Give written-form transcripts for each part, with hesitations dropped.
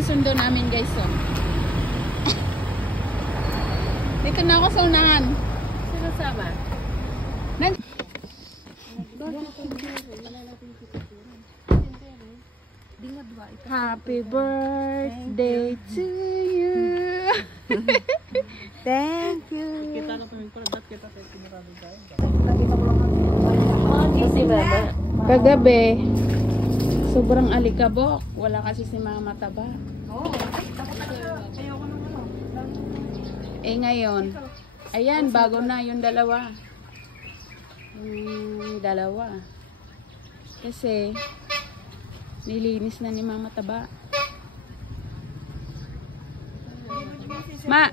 ang sundo namin guys. So. Dito na ako sa unahan. Sino sama? Happy birthday to you. Thank you. Si Mama. Kagabi, sobrang alikabok. Wala kasi si Mama Taba. Eh ngayon, ayan, bago na yung dalawa. Dalawa. Kasi, nilinis na ni Mama Taba. Ma!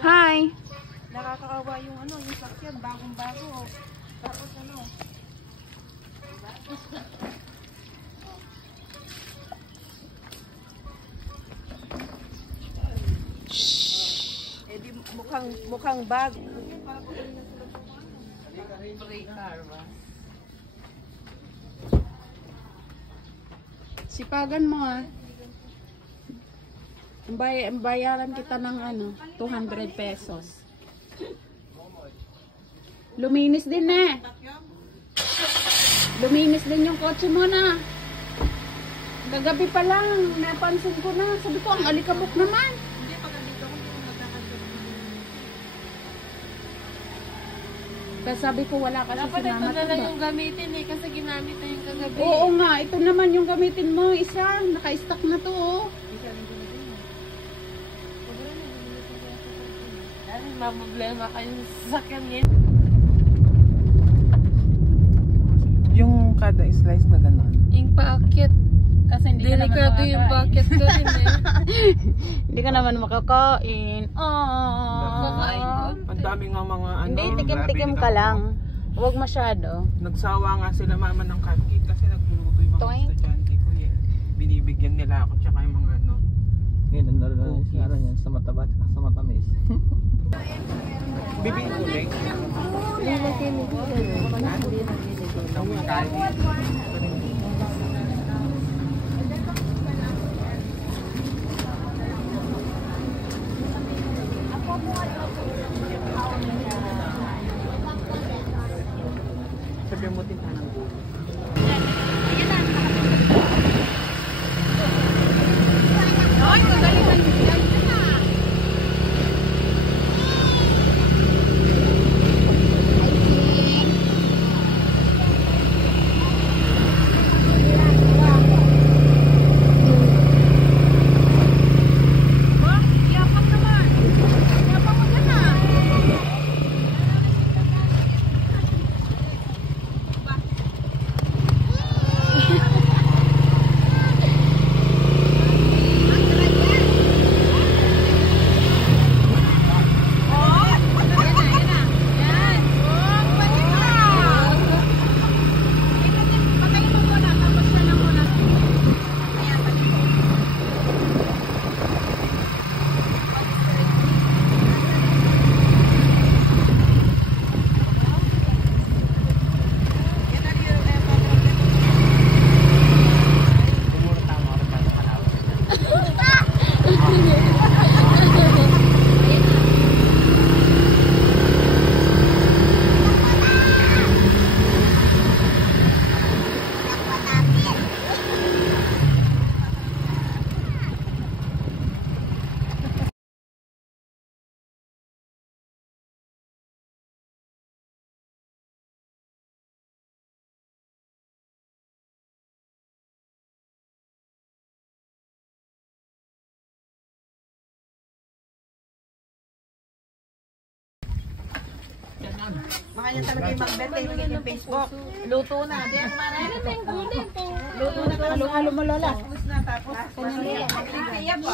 Hi! Nakakaawa yung ano, yung sakyan, bagong-bago. Tapos ano? Eh di mukhang bago. Sipagan mo ah. Bayaran kita ng ano, 200 pesos. Luminis din eh. Luminis din yung kotse mo na. Kagabi pa lang, napansin ko na. Sabi ko, ang alikabok naman. Hindi, pag andito ko, hindi ko magkakasya. Kasi sabi ko, wala kasi Dapat si Mama ito na lang Taba. yung gamitin eh, kasi ginamit na yung kagabi. Oo nga, ito naman yung gamitin mo. Isa, naka-stock na to oh. Isa rin ko na din. Dahil maproblema kayong sasakyan niya. Yung kada slice na gano'n. Yung paakit. Kasi hindi ka naman Delikado yung makakain. paakit ko rin eh. Hindi ka naman makakain. Makakain ko. Ang dami nga mga ano. Hindi, tikim-tikim grabe, ka lang. Huwag masyado. Nagsawa nga sila mama ng cupcake kasi nagluluto yung mga Toing. estudyante ko eh. Binibigyan nila ako tsaka yung mga ano. Ngayon, ang nararamdaman sa araw yan, sa mataba at sa matamis. Bibing kulay. Hindi na tinigil. Hindi na tinigil. Nawikal. Sabi mo din tanang ko. Makanya talaga yung magbet eh, yung Facebook. Luto na. Diyan marami na yung gulay po. Luto na. Halo-halo mo lola. Tapos na tapos. Kaya po.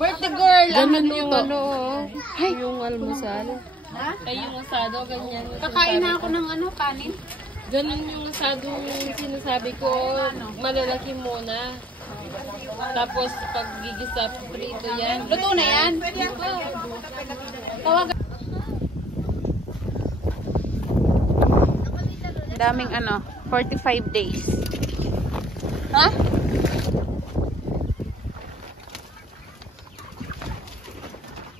Birthday girl, ang Ganun yung nagluto. ano, oh. Yung almusal. Ay, yung asado, ganyan. Kakain na ako ng ano, kanin. Ganun yung asado sinasabi ko, malalaki muna. Tapos pag gigisa, prito yan. Luto na yan. Tawagan. Daming ano, 45 days. Ha?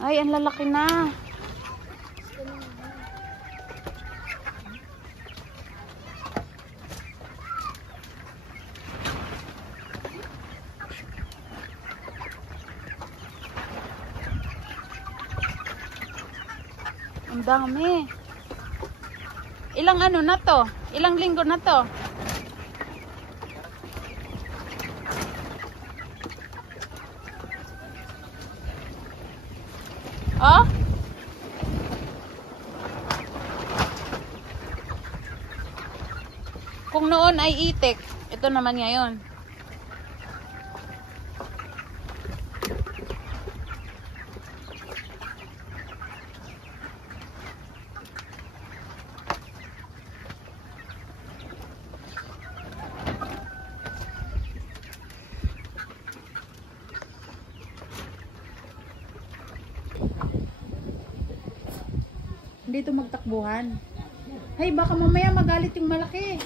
Ay, ang lalaki na. Ang dami. Ilang ano na to? Ilang linggo na to? Oh? Kung noon ay itik, ito naman ngayon. Dito magtakbuhan. Hay, baka mamaya magalit yung malaki.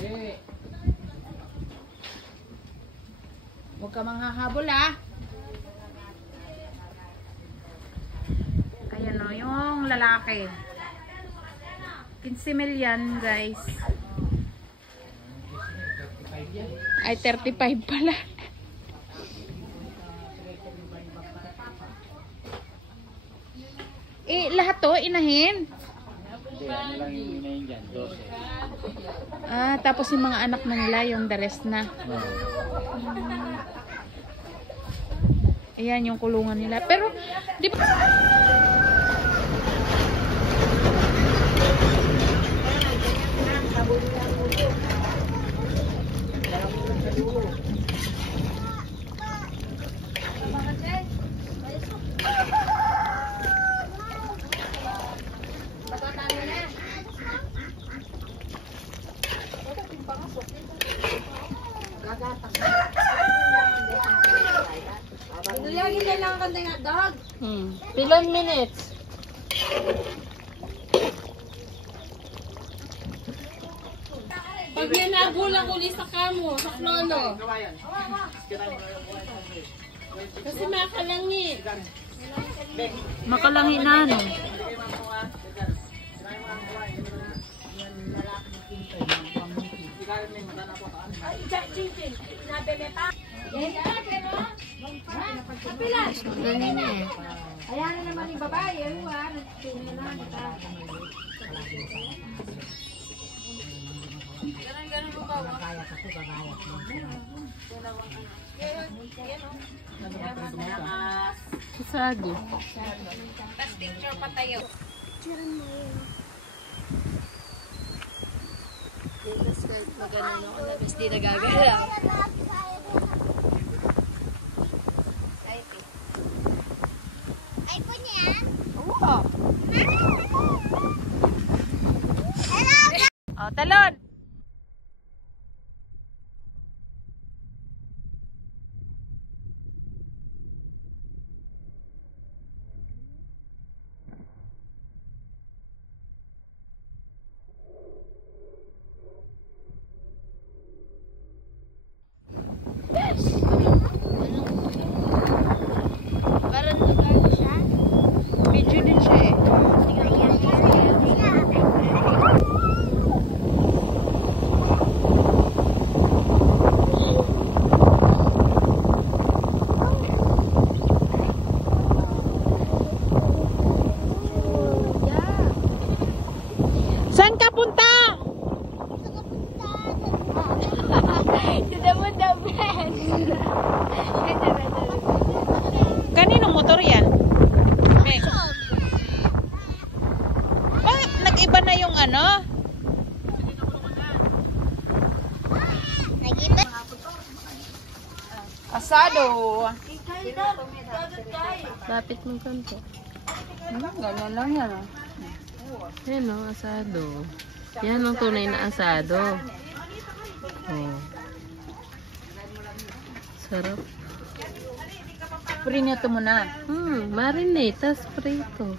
Huwag ka manghahabol, ah. Ayan o, yung lalaki. 15 million, guys. Ay, 35 pala. Eh, lahat to, inahin. Ano lang yung inayin dyan? 12. Ah, tapos yung mga anak na nila, yung the rest na. Ayan yung kulungan nila. Pero, di ba... Lagi kailangan kang ng hotdog. Ilan minutes? Pag may nagulang uli sa kamo, sa klolo. Kasi makalangi. Makalangi na, ano? Ayan na naman yung babae. Ganun mo ba? Kasado. Tapos picture pa tayo. Magano ako na bes di nagagala. iPhone niya yan? Oo. Oh, talon. Parang nagano siya. Video din siya eh. Saan ka punta? Kaninong motor yan? Meng. Bakit nag-iba na yung ano? Nag-iba. Asado. Lapit mo kanto. Ganyan lang yan. Yan o, asado. Yan ang tunay na asado. Oh. Sarap. Prito mo na. Marinate, tas prito.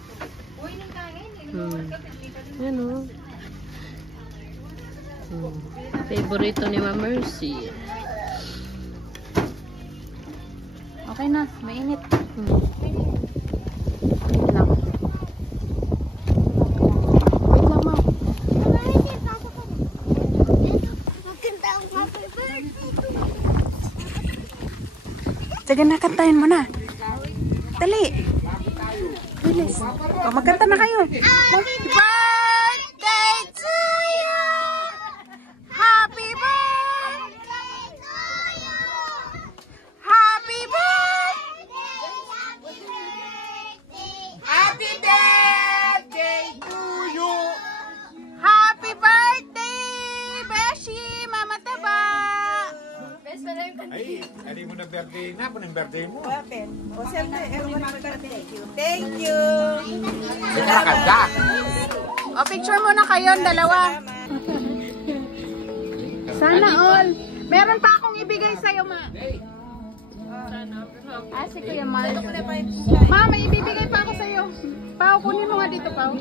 Yan o. Favorito ni Ma'am Mercy. Okay na, mainit. Sige na, kantahin mo na. Dali. Bilis. O, magkanta na kayo. Happy birthday to you. Happy birthday to you. Happy birthday. Happy birthday to you. Happy birthday, Beshi, Mama Taba. Ay, hindi mo na birthday na. Kung ang birthday mo. O, siyempre, everyone birthday. Thank you. Nakakanda. O, picture muna kayo, dalawa. Sana all. Meron pa akong ibigay sa'yo, ma. Ah, si Kuya Mal. Ma, may ibibigay pa ako sa'yo. Pao, kunin mo nga dito, Pao.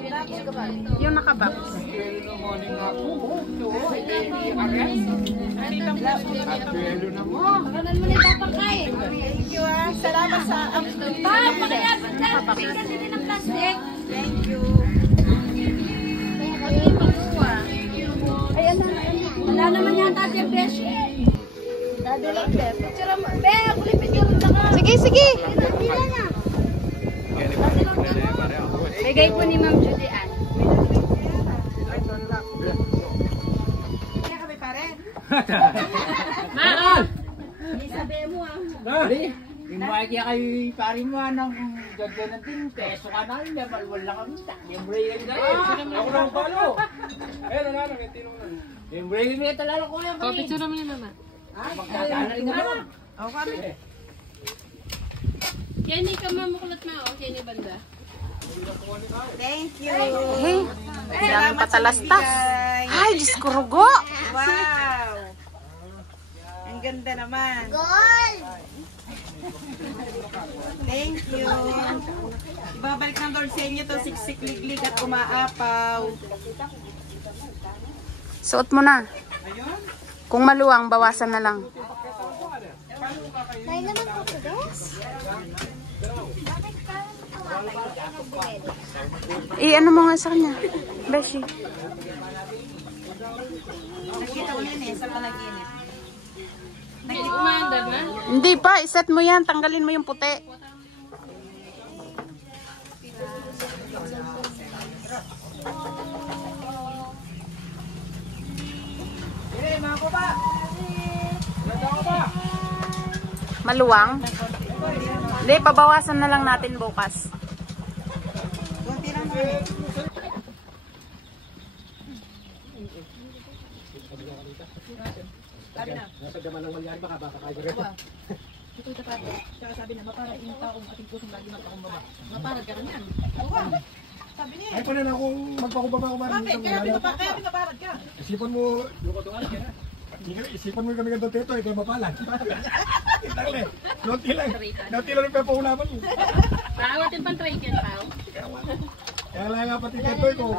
Yung nakabox. Thank you, ah. Salamat sa Thank you. Wala naman yata siya, Besh. Dadulag, Be. Picture mo. Be, picture mo ka. Sige, sige. Bigay po ni Ma'am Judy Ann. Kaya kami pare. Sabi mo ah. Yung makikita kay pari mo ng ganda ng ting peso ka na, wala kami. Yung break na ako lang palo. Ayun na lang, tinong na. Yung break na talaga ko yan. Picture naman ni Mama. Magkakala rin naman. O, kami. Kenny ka mamukulat na o, Kenny banda. Thank you. Hey, dami patalastas. Ay, Diyos ko, rugo. Wow. Ang ganda naman. Thank you. Ibabalik ng Lord sa inyo to, siksik-liglig at umaapaw. Suot mo na. Kung maluwang, bawasan na lang. May naman po ko, Bes. Ano mo nga sa kanya? Beshi. Nakita ko yun sa panaginip. Umandar na? Hindi pa, iset mo yan. Tanggalin mo yung puti. Maluwang? Hindi, pabawasan na lang natin bukas. Kunti lang naman. Ay, pa na akong magpakubaba ko ba? Kaya pinaparad ka. Isipan mo, isipan mo kami ganito teto, ikaw mapalan. Nauti lang yung pepahulaman mo. Paawatin pang tray yan, Pao. Kaya lang nga pati teto, ikaw.